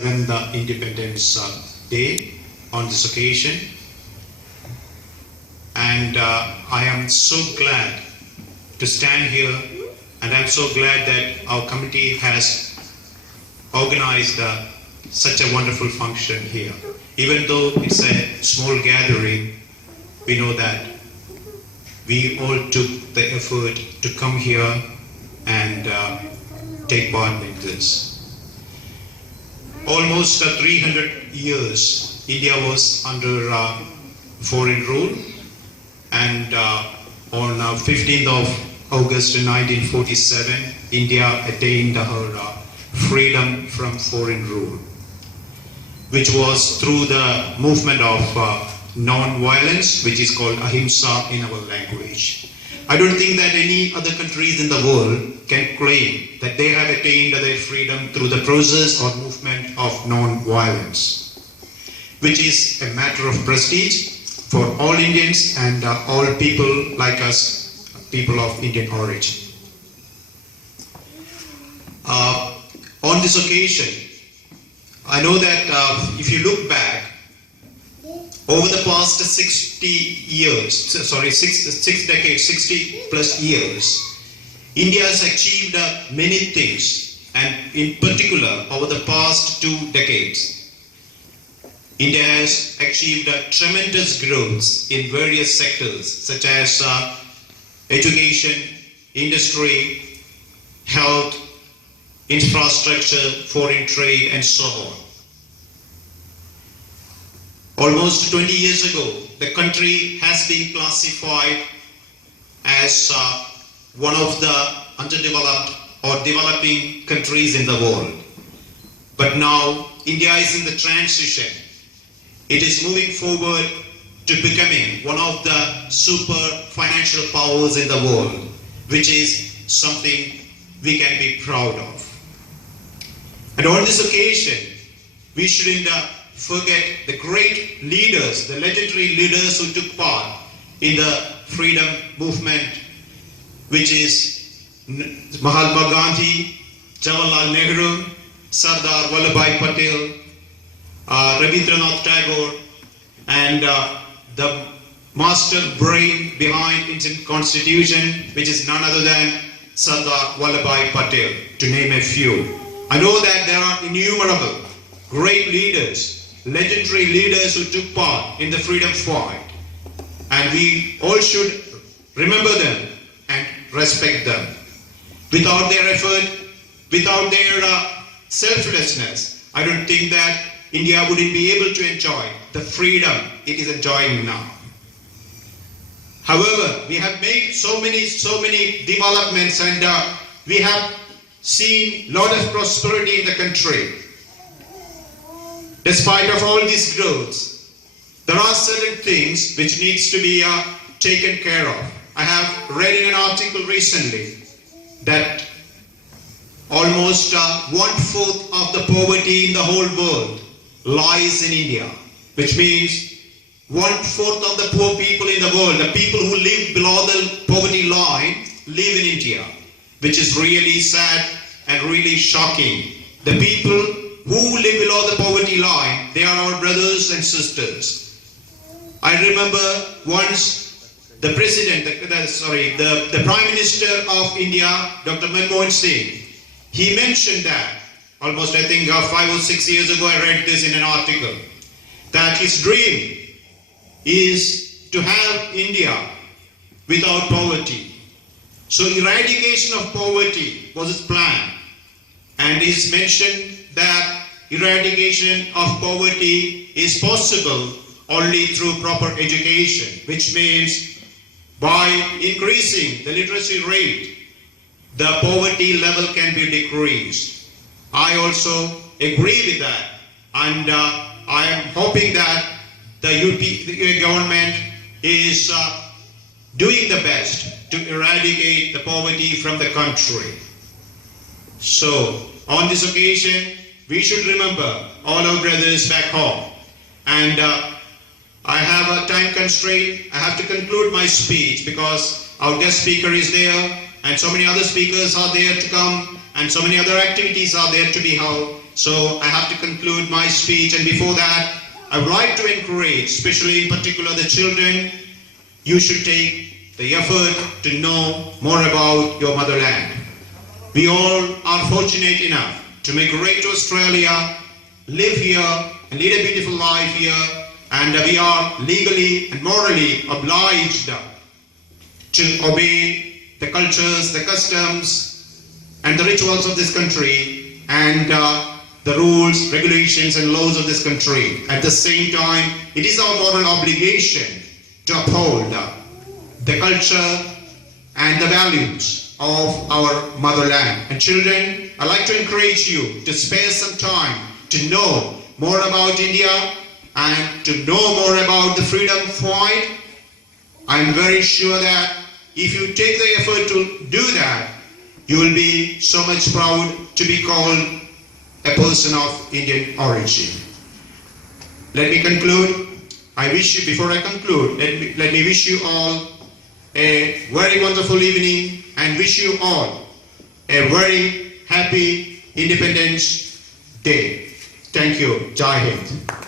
when the Independence Day on this occasion, and I am so glad to stand here, and I'm so glad that our committee has organized such a wonderful function here. Even though it's a small gathering, we know that we all took the effort to come here and take part in this. Almost 300 years, India was under foreign rule, and on 15th of August 1947, India attained her freedom from foreign rule, which was through the movement of non-violence, which is called ahimsa in our language. I don't think that any other countries in the world can claim that they have attained their freedom through the process or movement of non-violence, which is a matter of prestige for all Indians and all people like us, people of Indian origin. On this occasion, I know that if you look back, over the past 60 plus years, India has achieved many things, and in particular, over the past 2 decades, India has achieved tremendous growth in various sectors such as education, industry, health, infrastructure, foreign trade, and so on. Almost 20 years ago, the country has been classified as one of the underdeveloped or developing countries in the world. But now, India is in the transition. It is moving forward to becoming one of the super financial powers in the world, which is something we can be proud of. And on this occasion, we shouldn't forget the great leaders, the legendary leaders who took part in the freedom movement, which is Mahatma Gandhi, Jawaharlal Nehru, Sardar Vallabhbhai Patel, Rabindranath Tagore, and the master brain behind Indian Constitution, which is none other than Sardar Vallabhbhai Patel, to name a few. I know that there are innumerable great leaders, legendary leaders who took part in the freedom fight, and we all should remember them and respect them. Without their effort, without their selflessness, I don't think that India wouldn't be able to enjoy the freedom it is enjoying now. However, we have made so many developments, and we have seen a lot of prosperity in the country. Despite of all these growths, there are certain things which needs to be taken care of. I have read in an article recently that almost 1/4 of the poverty in the whole world lies in India, which means 1/4 of the poor people in the world, the people who live below the poverty line, live in India, which is really sad and really shocking. The people who live below the poverty line, they are our brothers and sisters. I remember once the Prime Minister of India, Dr. Manmohan Singh, he mentioned that, almost I think 5 or 6 years ago, I read this in an article, that his dream is to have India without poverty. So eradication of poverty was his plan. And he's mentioned that eradication of poverty is possible only through proper education, which means by increasing the literacy rate, the poverty level can be decreased. I also agree with that, and I am hoping that the UP government is doing the best to eradicate the poverty from the country. So, on this occasion, we should remember all our brothers back home. And I have a time constraint. I have to conclude my speech because our guest speaker is there and so many other speakers are there to come and so many other activities are there to be held. So I have to conclude my speech, and before that, I would like to encourage, especially in particular the children, you should take the effort to know more about your motherland. We all are fortunate enough to migrate to Australia, live here, and lead a beautiful life here, and we are legally and morally obliged to obey the cultures, the customs, and the rituals of this country, and the rules, regulations, and laws of this country. At the same time, it is our moral obligation to uphold the culture and the values of our motherland. And children, I'd like to encourage you to spare some time to know more about India and to know more about the freedom fight. I'm very sure that if you take the effort to do that, you will be so much proud to be called a person of Indian origin. Let me conclude. Before I conclude, let me wish you all a very wonderful evening and wish you all a very happy Independence Day. Thank you. Jai Hind.